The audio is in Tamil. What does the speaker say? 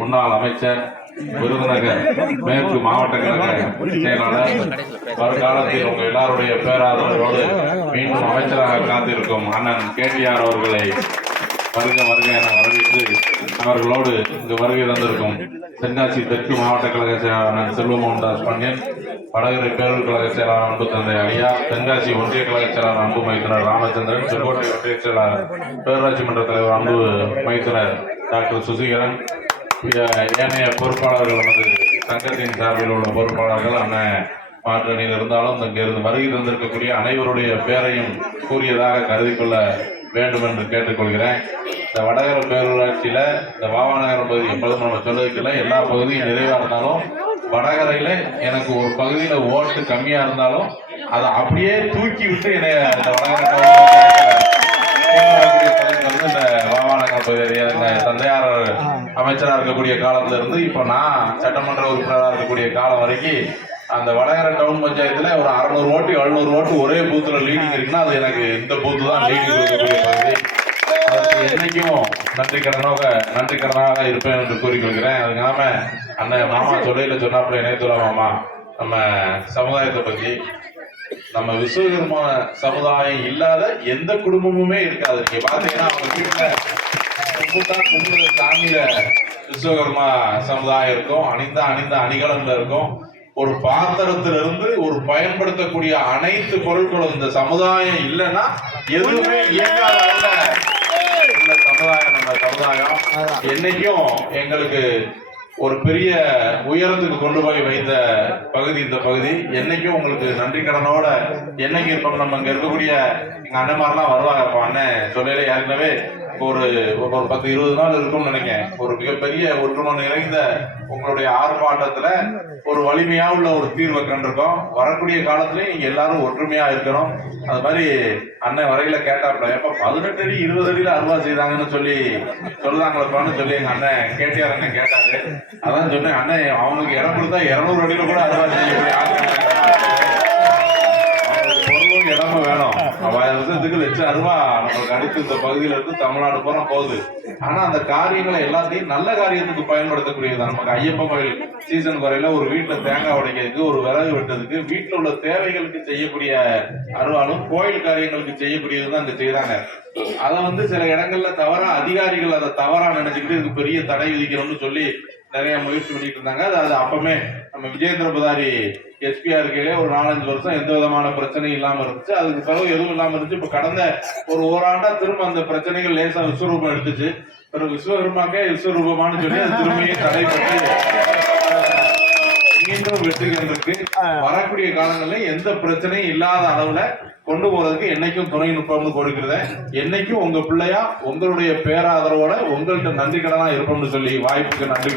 முன்னாள் அமைச்சர், விருதுநகர் மேற்கு மாவட்ட கழக செயலாளர், வருங்காலத்தில் உங்கள் எல்லாருடைய பேராதரவோடு மீண்டும் அமைச்சராக காத்திருக்கும் அண்ணன் கேடிஆர் அவர்களை வருக வருக என வரவேற்று அவர்களோடு இங்கு வருகை தந்திருக்கும் தென்காசி தெற்கு மாவட்ட கழக செயலாளர் செல்வமோகன்தாஸ் பாண்டியன், வடகரை பேரூர் கழக செயலாளர் அன்பு தந்தை ஐயா, தென்காசி ஒன்றிய கழக செயலாளர் அன்பு மைத்துனர் ராமச்சந்திரன், செங்கோட்டை ஒன்றிய செயலாளர் பேரூராட்சி மன்ற தலைவர் அன்பு மைத்துனர் டாக்டர் சுசீகரன், ஏனைய பொறுப்பாளர்கள் நமது சங்கத்தின் சார்பில் உள்ள பொறுப்பாளர்கள் அண்ணன் மாற்றணியில் இருந்தாலும் இங்கிருந்து வருகை தந்திருக்கக்கூடிய அனைவருடைய பேரையும் கூறியதாக கருதி கொள்ள வேண்டும் என்று கேட்டுக்கொள்கிறேன். இந்த வடகர பேரூராட்சியில இந்த வாவாநகரம் பகுதி எப்பொழுதும் நம்ம சொல்றதுக்குள்ள எல்லா பகுதியும் நிறைவா இருந்தாலும் வடகரையில எனக்கு ஒரு பகுதியில ஓட்டு கம்மியா இருந்தாலும் அதை அப்படியே தூக்கி விட்டு என்னை இந்த வடகர இந்த வாவாநகரம் பகுதி தந்தையார் அமைச்சராக இருக்கக்கூடிய காலத்துல இருந்து இப்ப நான் சட்டமன்ற உறுப்பினராக இருக்கக்கூடிய காலம் வரைக்கும் அந்த வடகர டவுன் பஞ்சாயத்துல ஒரு 600 ஓட்டு 700 ஓட்டு ஒரே பூத்துல லீடிங் இருக்குன்னா அது எனக்கு இந்த பூத்து தான் லீடிங் இருக்கக்கூடிய பகுதி. அதுக்கு என்னைக்கும் நன்றி கடனாக இருப்பேன் என்று கூறிக்கொள்கிறேன். அதுக்கு நாம அண்ணன் மாமா சொல்லையில சொன்னாப்புல இணையத்துள்ள மாமா நம்ம சமுதாயத்தை பத்தி, நம்ம விஸ்வகர்மா சமுதாயம் இல்லாத எந்த குடும்பமுமே இருக்காது. நீங்க பாத்தீங்கன்னா அவங்க வீட்டுல சாமியில விஸ்வகர்மா சமுதாயம் இருக்கும், அணிந்த அணிகலன்ல இருக்கும். ஒரு பாத்திரத்திலிருந்து ஒரு பயன்படுத்தக்கூடிய அனைத்து பொருட்களும் இந்த சமுதாயம் இல்லைன்னா எதுவுமே இயங்காத சமுதாயம். நம்ம சமுதாயம் என்னைக்கும் எங்களுக்கு ஒரு பெரிய உயரத்துக்கு கொண்டு போய் வைத்த பகுதி இந்த பகுதி. என்னைக்கும் உங்களுக்கு நன்றி கடனோட என்னைக்கு இருப்போம். நம்ம இங்க இருக்கக்கூடிய எங்க அண்ணன்மாரெல்லாம் வருவாங்க. அப்ப அண்ணன் சொல்லல ஏற்கனவே ஒரு 10-20 நாள் இருக்கும்னு நினைக்கிறேன். ஒரு மிகப்பெரிய ஒற்றுமை நிறைந்த உங்களுடைய ஆர்ப்பாட்டத்துல ஒரு வலிமையா உள்ள ஒரு தீர்வை கண்டிருக்கோம். வரக்கூடிய காலத்திலயும் நீங்க எல்லாரும் ஒற்றுமையா இருக்கணும். அது மாதிரி அண்ணன் வரையில கேட்டாப்ல எப்ப 18 அடி 20 அடியில அருவா செய்தாங்கன்னு சொல்லுதாங்களப்பான்னு சொல்லி எங்க அண்ணன் கேட்டியார் அண்ணன் கேட்டாரு. அதான் சொன்னேன், அண்ணன் அவனுக்கு இடம் கொடுத்தா 200 அடியில கூட அருவா செய்யக்கூடிய பொருளும் இடமும் வேணும். 1000 வருஷத்துக்கு லட்சம் அருவா நமக்கு அடுத்து இந்த பகுதியில இருந்து தமிழ்நாடு பூரா போகுது. ஆனா அந்த காரியங்களை எல்லாத்தையும் நல்ல காரியத்துக்கு பயன்படுத்தக்கூடியது. நமக்கு ஐயப்பன் கோயில் சீசன் வரையில ஒரு வீட்டுல தேங்காய் உடைக்கிறதுக்கு, ஒரு விறகு வெட்டதுக்கு, வீட்டுல உள்ள தேவைகளுக்கு செய்யக்கூடிய அருவாலும் கோயில் காரியங்களுக்கு செய்யக்கூடியதுதான் அங்க செய்யறாங்க. அதை சில இடங்கள்ல தவறா அதிகாரிகள் அதை தவறா நினைச்சுக்கிட்டு இதுக்கு பெரிய தடை விதிக்கணும்னு சொல்லி நிறைய முயற்சி பண்ணிட்டு இருந்தாங்க. அது அப்பவுமே நம்ம விஜயேந்திர பதாரி எஸ்பியா இருக்கையிலே ஒரு 4-5 வருஷம் எந்த விதமான பிரச்சனையும் இல்லாம இருந்துச்சு. அதுக்கு பிறகு எதுவும் இல்லாம இருந்துச்சு. இப்ப கடந்த ஒரு ஓராண்டா திரும்ப அந்த பிரச்சனைகள் லேசா விஸ்வரூபம் எடுத்துச்சு. பிறகு விஸ்வகர்மாக்கே விஸ்வரூபமானு சொல்லி அது திரும்பியும் தடைப்பட்டு மீண்டும் வெற்றிகளுக்கு வரக்கூடிய காலங்கள்ல எந்த பிரச்சனையும் இல்லாத அளவுல கொண்டு போறதுக்கு என்னைக்கும் துணை நுட்பம்னு கொடுக்கிறத, என்னைக்கும் உங்க பிள்ளையா உங்களுடைய பேராதரவோட உங்கள்கிட்ட நன்றி கடனா இருப்போம்னு சொல்லி வாய்ப்புக்கு நன்றி.